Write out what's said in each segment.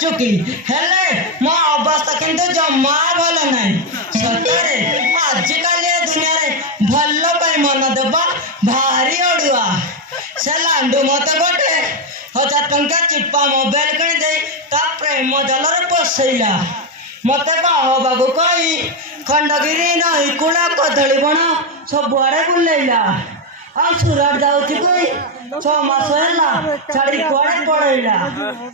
चुकी हेले मो अवस्था किंतु जम्मा भल नाई सतरे आजिकल ए दुनिया रे भल्लो पाई मन देबा भारी अडुआ से लांडू मते गोटे 1000 टंका चिप्पा मोबाइल किनी दे ता प्रेम जलरे पसैला मते कहो बाबू कई खंडगिरी नई कुला कदली बण सब आड़े बुलैला आ सुरट जाउछि कोई 6 मास हैला छाड़ी कोड़े पड़ैला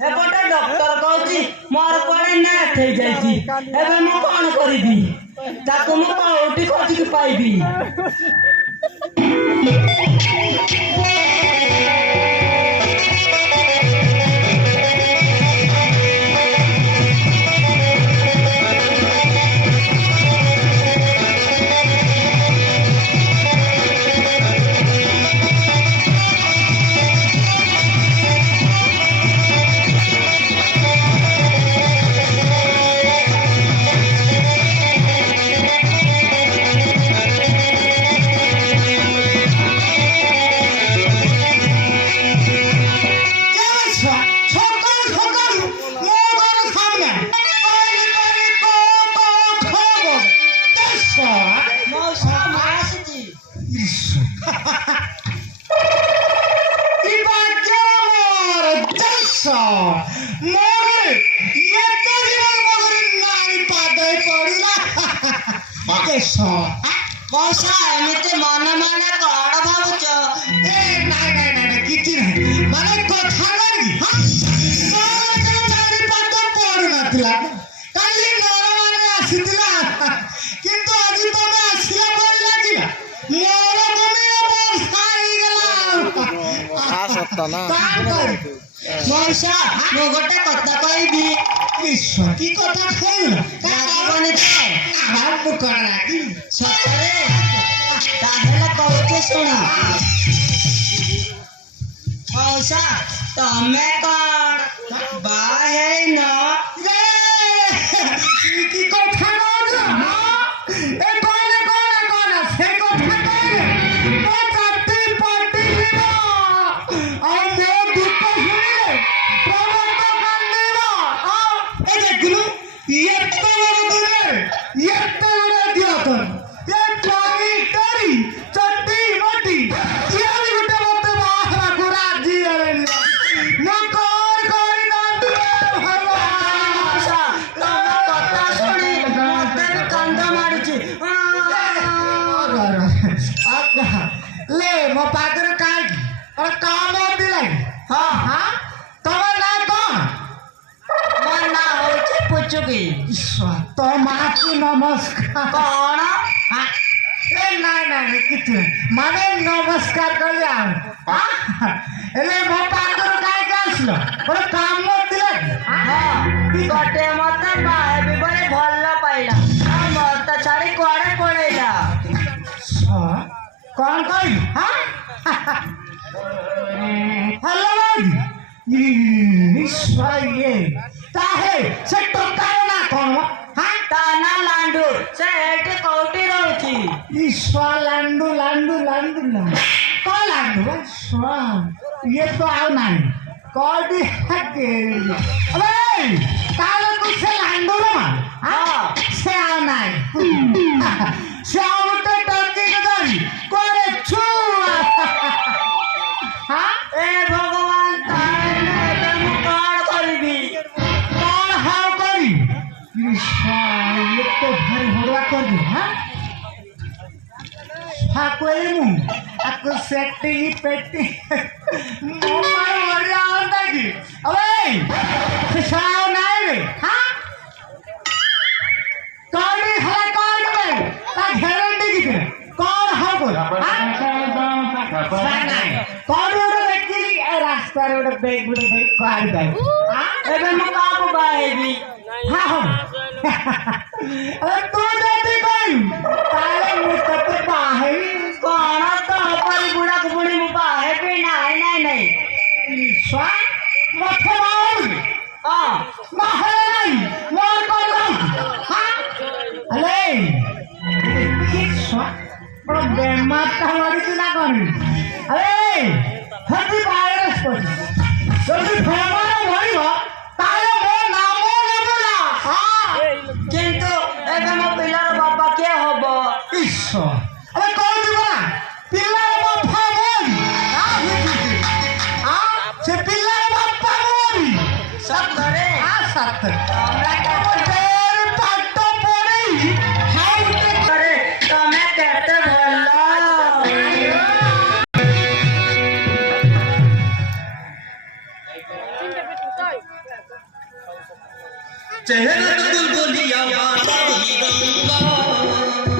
एपटे डॉक्टर कहछि मोर कोड़े नेट हे जाइछि एबे मु कोन करिबी ताको मु कोठी कोठी के पाइबी ମଉସା ଏମିତି ମନେ ମନେ କଣ ଭାବୁଛ? କିଛି ନାହିଁ ମାନେ କଥା ନାହିଁ ପଡୁନଥିଲା କାଲି ନରମାନେ ଆସିଥିଲା କିନ୍ତୁ ଆଜି ତମେ ଆସିଲା ପରି ଲାଗିଲା ମୋର ବର୍ଷା ହେଇଗଲା ମଉସା ମୁଁ ଗୋଟେ କଥା କହିବି। ବିଶ୍ୱ କି କଥା କହିଲ ଲାଗିବନି ତ? ମୁଁ କଣ ଲାଗିବି ସତରେ? ତାହେଲେ କହୁଛି ଶୁଣ। ମଉସା ତମେ କଣ ବାହା ହେଇନ? কি কথা কইছো এ কোনে কোনে কোনে সে কথা কইলে তো চাটি পটি দিব আর মো দুঃখ শুনিলে প্রবন্ধ কান্দিব এই দেখুন এত বড় দূরে এত বড় দিয়তন এ পানি তরি চাটি পটি ইয়ারি গুটে মতে বাহরা গুরা জিয়ারে না কর করি না ভালো ମଉସା ତମ କଥା ଶୁଣି ମତେ ବି କାନ୍ଦ ମାଡୁଛି। ले मो पाकर काय और काम दिला हां हां तोर नाम कौन? ମୋ ନାଁ ହଉଛି ପୁଚୁକି। तो माँ की नमस्कार କଣ? ए नहीं नहीं कितने माने नमस्कार कर लिया ले मो पाकर काय कासलो और काम दिला ହଁ ଗୋଟେ ମତେ ବାହା ହେବି ବୋଲି ଭଲ ପାଇଲା ଆଉ ମତେ ଛାଡି କୁଆଡେ ପଳେଇଲା। कौन कोई हाँ हेलो ईश्वर ये ताहे से टोकार ना कौन हाँ ତା ନାଁ ଲାଣ୍ଡୁ। ସେ ଏଠି କୋଉଠି ରହୁଛି? ईश्वर लांडू लांडू लांडू लांडू कौन लांडू स्वाम ये तो आओ नहीं कौन भी हटे अबे ताले कुछ से लांडू ना हाँ से आओ नहीं से आओ तो टोकी के दारी कोरे छुआ हाँ ଏ ଭଗବାନ ତାହେଲେ ଏବେ ମୁଁ କଣ କରିବି? कौन हाउ करी ईश्वर ये तो भारी हड़वा कर दी हाँ हाँ कोई नहीं आपको सेटी पेटी मोबाइल बढ़िया होता की अबे खिसाओ नहीं रे हाँ कौन है हला कौन है ता गारंटी कितने कौन हाउ कर हाँ नहीं कौन उड़े व्यक्ति रास्ता रे उड़े बैग उड़े बैग काट दे हाँ ଏବେ ମୁଁ କାହାକୁ ବାହା ହେବି? हाँ हो अरे तू जल्दी कोई ताले मुझसे बाहर କଣ ତ ହବନି ବୁଢାକୁ ପୁଣି ମୁଁ ବାହା ହେବି? ନାଇଁ ନାଇଁ ନାଇଁ। ईश्वर मत मार ହଁ नहीं मोर को हाँ अरे ईश्वर बड़ा बेमार का हमारी चिंता करी अरे हती वायरस पर जल्दी फेमाना भरी हो ताले मो नामो न बोला हाँ କିନ୍ତୁ ଏବେ ମୋ ପିଲାର ବାପା କିଏ ହବ? ईश्वर अरे कौन दिवा पिल्ला बापा मोरी हाँ से पिल्ला बापा मोरी ସତରେ? हाँ सत्य ତମେ କେତେ तेरे पाटो पड़ी हाउ ସତରେ? ତମେ କେତେ ଭଲ। चेहरा तो बुलबुलिया वाली गंगा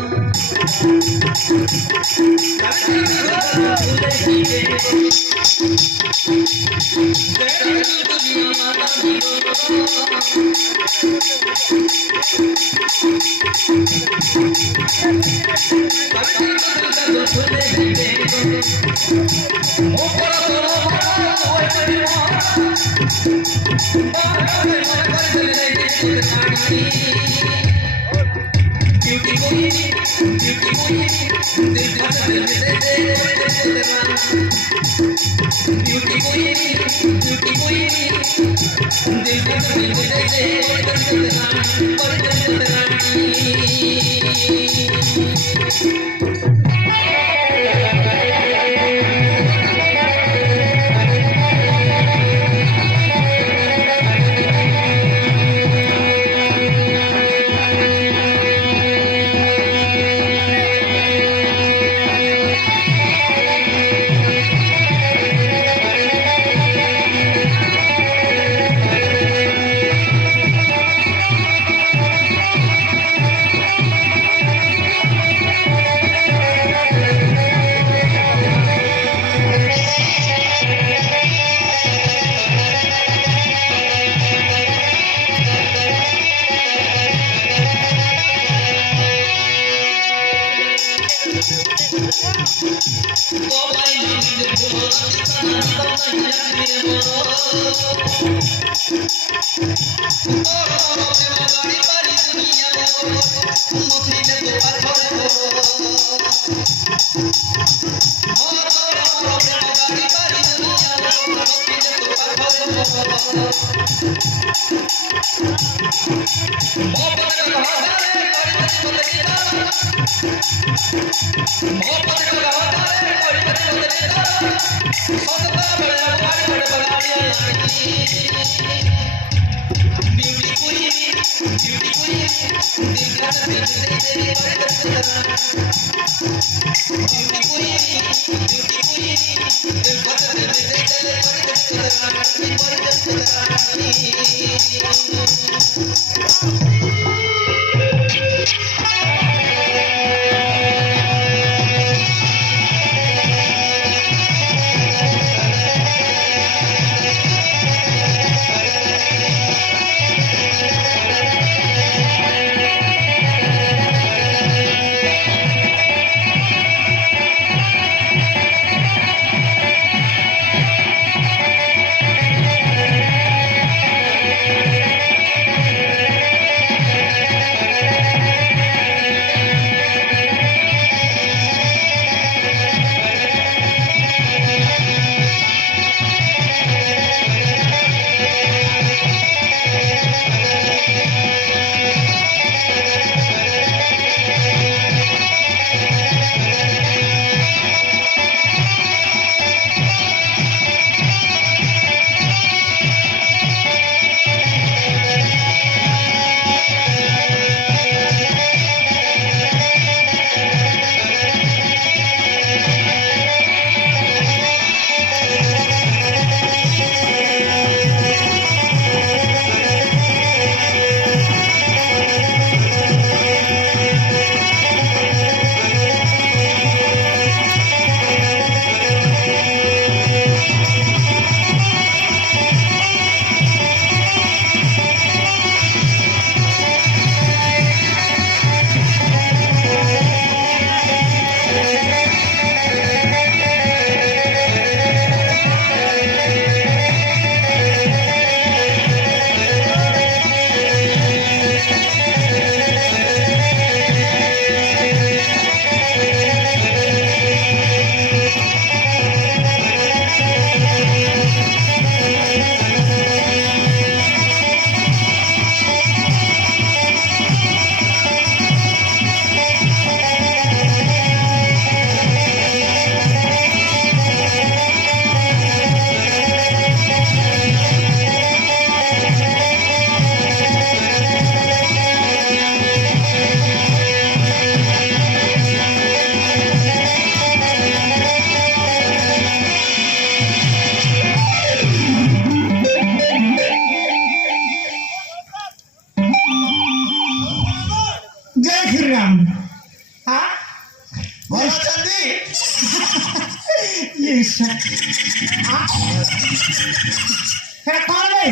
সেটা করবে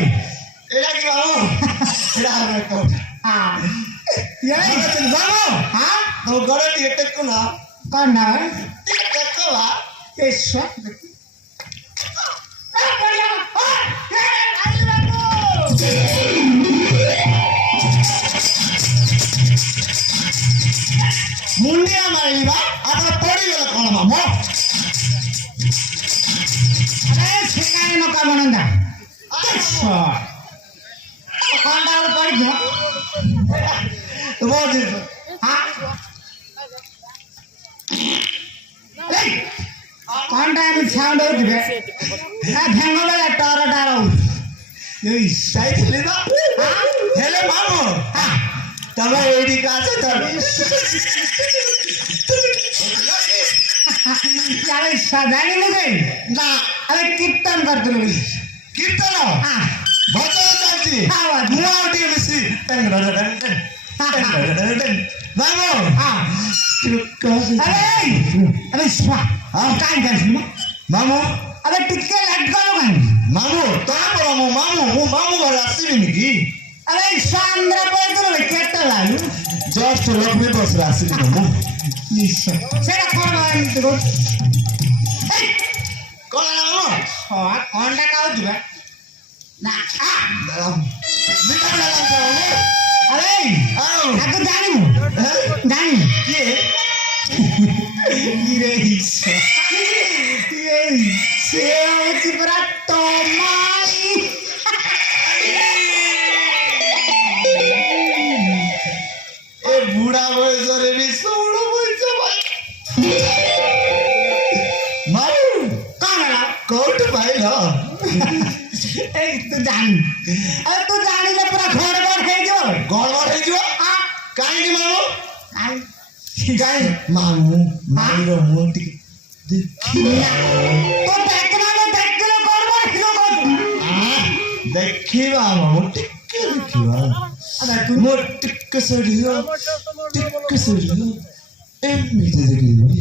এটা কি বাবু এটা হবে তো বাবু হ্যাঁ তো গড়ে টিকেট কো না কর না টিকেট কো বা এসো মুন্ডিয়া মারিবা আমরা পড়ি গেল কোন মামু আরে সেখানে নকা বনন্দা এসো কোনটা পড়ি দিও তো বল হ্যাঁ এই কোনটা আমি সাউন্ড হইবে হ্যাঁ ভেঙ্গো বেলা টর টর এই সাইকেল না হেলে মামু হ্যাঁ তবে এইডি কাছে তবে আরে সাজানি নেবে না আরে কীর্তন করতে নেবে কীর্তন হ্যাঁ ভদ্র চাচ্ছি আওয়াজ মুয়াটি বেশি বাবু হ্যাঁ কাছে अरे अरे स्वा हाँ? काय करस ना মামু अरे टिक्के लट करो काय মামু তারপর মামু মামু ঘরে আসছিলি নাকি अरे स्वांद्र बोल करो केट्टा लागू জাস্ট লক্ষ্মী বস আসছিলি মামু নিশ্চয় সেটা কোন হয় তো କଣଟା ଖାଉଛୁ ବା ନା ଆରେ ତାକୁ ଜାଣିବୁ ଜାଣିବୁ କିଏ ସେ ହଉଛି ପୁରା ତମାଇ ଏ ବୁଢା ବୟସରେ ବି ଷୋହଳ ବୟସ ମାରୁ କଣ ହେଲା କୋଉଠୁ ପାଇଲ ଏଇ ତୁ ଜାଣି ଆଉ ତୁ ଜାଣିଲେ ପୁରା ଘଡଘଡ ହେଇଯିବ ଗଡ଼ବଡ଼ ହେଇଯିବ କାହିଁକି ମାମୁ ଆଉ କାହିଁ ମାମୁ ମାଇର ମୁହଁ ଟିକେ ତୁ ଦେଖିଲେ ଗଡବଡ ହେଇଯିବ ଦେଖିବା ମାମୁ ଟିକେ ଦେଖିବା ମୋ ଟିକେ ସଢିବ ଏମିତି ଦେଖିବି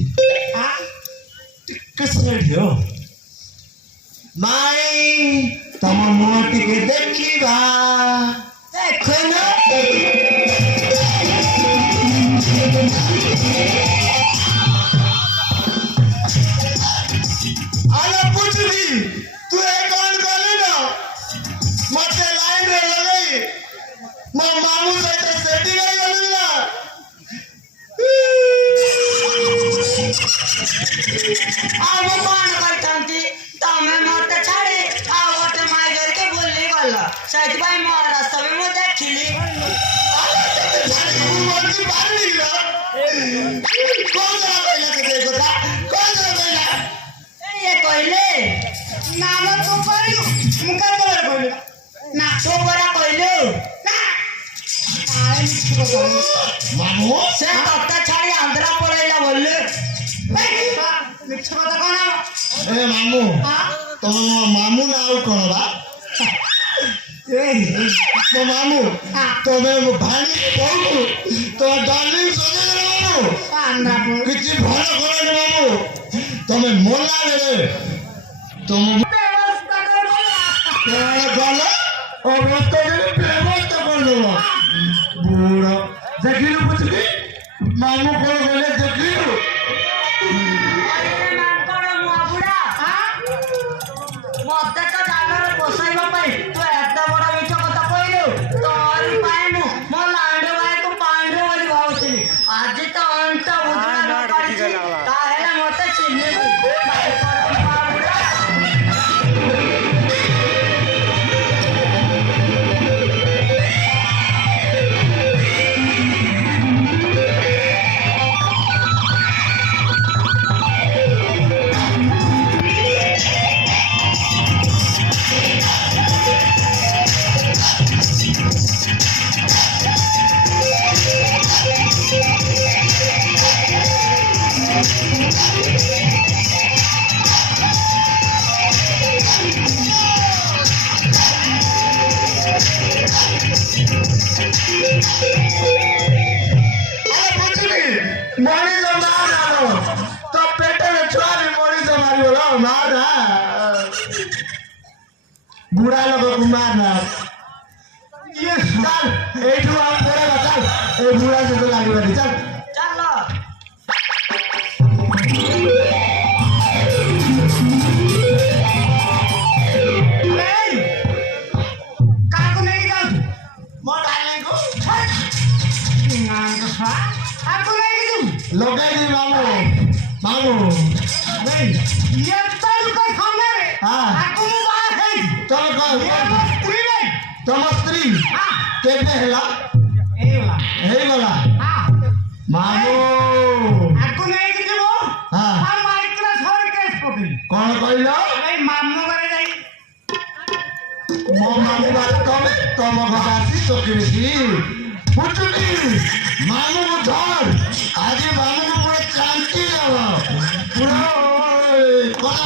ଟିକେ ସଢିବ ମାଇ ତମ ମୁହଁ ଟିକେ ଦେଖିବା ଦେଖୁନ ଆଲୋ ପୁଛୁଲି ତୁ ଏ କଣ କଲୁ ନା ମତେ ଲାଇନରେ ଲଗେଇ ମୋ ମାମୁଁ ସହିତ ସେଠି ଗଲୁ ନା ଆଉ ମୁଁ କଣ କରିଥାନ୍ତି ତମେ ମତେ ଛାଡି ଆଉ ଗୋଟେ ମାଇ ଧରିକି ବୁଲି ଗଲ ସେଥିପାଇଁ ମୋ ରାସ୍ତା ବି ମୁଁ ଦେଖିଲି ମତେ ପାରିଲି ନା କଣ କହିଲା ତତେ ଏ କଥା କଣ କହିଲା ଇଏ କହିଲେ ନା ମ ତୁ କହିଲୁ ମୁଁ କେତେବେଳେ କହିଲି ନା ତୁ ପରା କହିଲୁ ନା କାଳେ ମିଛ କଥା ମାମୁଁ ସେ ତତେ ଛାଡି ଆନ୍ଧ୍ରା ପଳେଇଲା ବୋଲି ମିଛ କଥା କଣ ଏ ମାମୁଁ ହଁ ତମ ମାମୁଁ ନା ଆଉ କଣ ବା ମୋ ମାମୁଁ ତମେ ଭାଣି ବହୁ ତମ ଡାର୍ଲିଂ ସଜେଇଦେଲ ମାମୁଁ ଆନ୍ଧ୍ରାପୁର କିଛି ଭଲ କରନି ମାମୁଁ ତମେ ମଲା ବେଳେ ତମ ବ୍ୟବସ୍ଥା କରିଦେଲା କଣ ଗଲ ଅବସ୍ଥା ବ୍ୟବସ୍ଥା କରିଦେବ ବୁଢ ଦେଖିଲୁ ବୁଝିଲି ମାମୁଁ କଣ କହିଲେ ଦେଖିଲୁ ମତେ ତ ଜାଗାରେ ବସାଇବା ପାଇଁ ତୁ ଏତେ ବଡ ମିଛ କଥା କହିଲୁ ତୋରି ପାଇଁ ମୁଁ ମୋ ଲାଣ୍ଡ ଭାଇକୁ ପାଣ୍ଡୁ ବୋଲି ଭାବୁଥିଲି ଆଜି ତ ଅନ୍ତ ବୁଝିବା କରିଛି ତାହେଲେ ମତେ ଚିହ୍ନିବୁ ମଣିଷ ମାର ତ ପେଟରେ ଛୁଆରେ ମଣିଷ ମାରିବ ମାର ବୁଢା ଲୋକକୁ ମାର ଚାଲ ଏଇଠୁ ଆଉ ପଳେଇବା ଚାଲ ଏ ବୁଢା ସହିତ ଲାଗିବାନି ଚାଲ ଚାଲ କାହାକୁ ନେଇକି ଯାଉଛୁ ମୋ ଡାର୍ଲିଂକୁ କାହାକୁ ନେଇକି ଯିବୁ ଲଗେଇଦି ମାମୁଁ ମାମୁଁ ଏତେ ଲୋକ ସାମ୍ନାରେ ହଁ। ତାକୁ ମୁଁ ବାହା ହେଇଛି ତମେ ଇଏ କଣ ମୋ ସ୍ତ୍ରୀ ନାଇଁ ତମ ସ୍ତ୍ରୀ କେବେ ହେଲା ହେଇଗଲା ହେଇଗଲା ମାମୁଁ ଆକୁ ନେଇକି ଯିବୁ ହଁ। ଆଉ ମାଇକ୍ରୋ ସରି କେସ୍ ପକେଇବି କଣ କହିଲ ଏଇ ମାମୁଁ ଘରେ ଯାଇ ମୋ ମାମୁଁ ବାଟ ତମେ ତମ ଘରେ ଆସି ଚକିବି ବୁଝୁନି ମାମୁଁକୁ ଧର ଆଜି ମାମୁଁକୁ ପୁରା କାଣ୍ଟି ଦେବ ପୁରା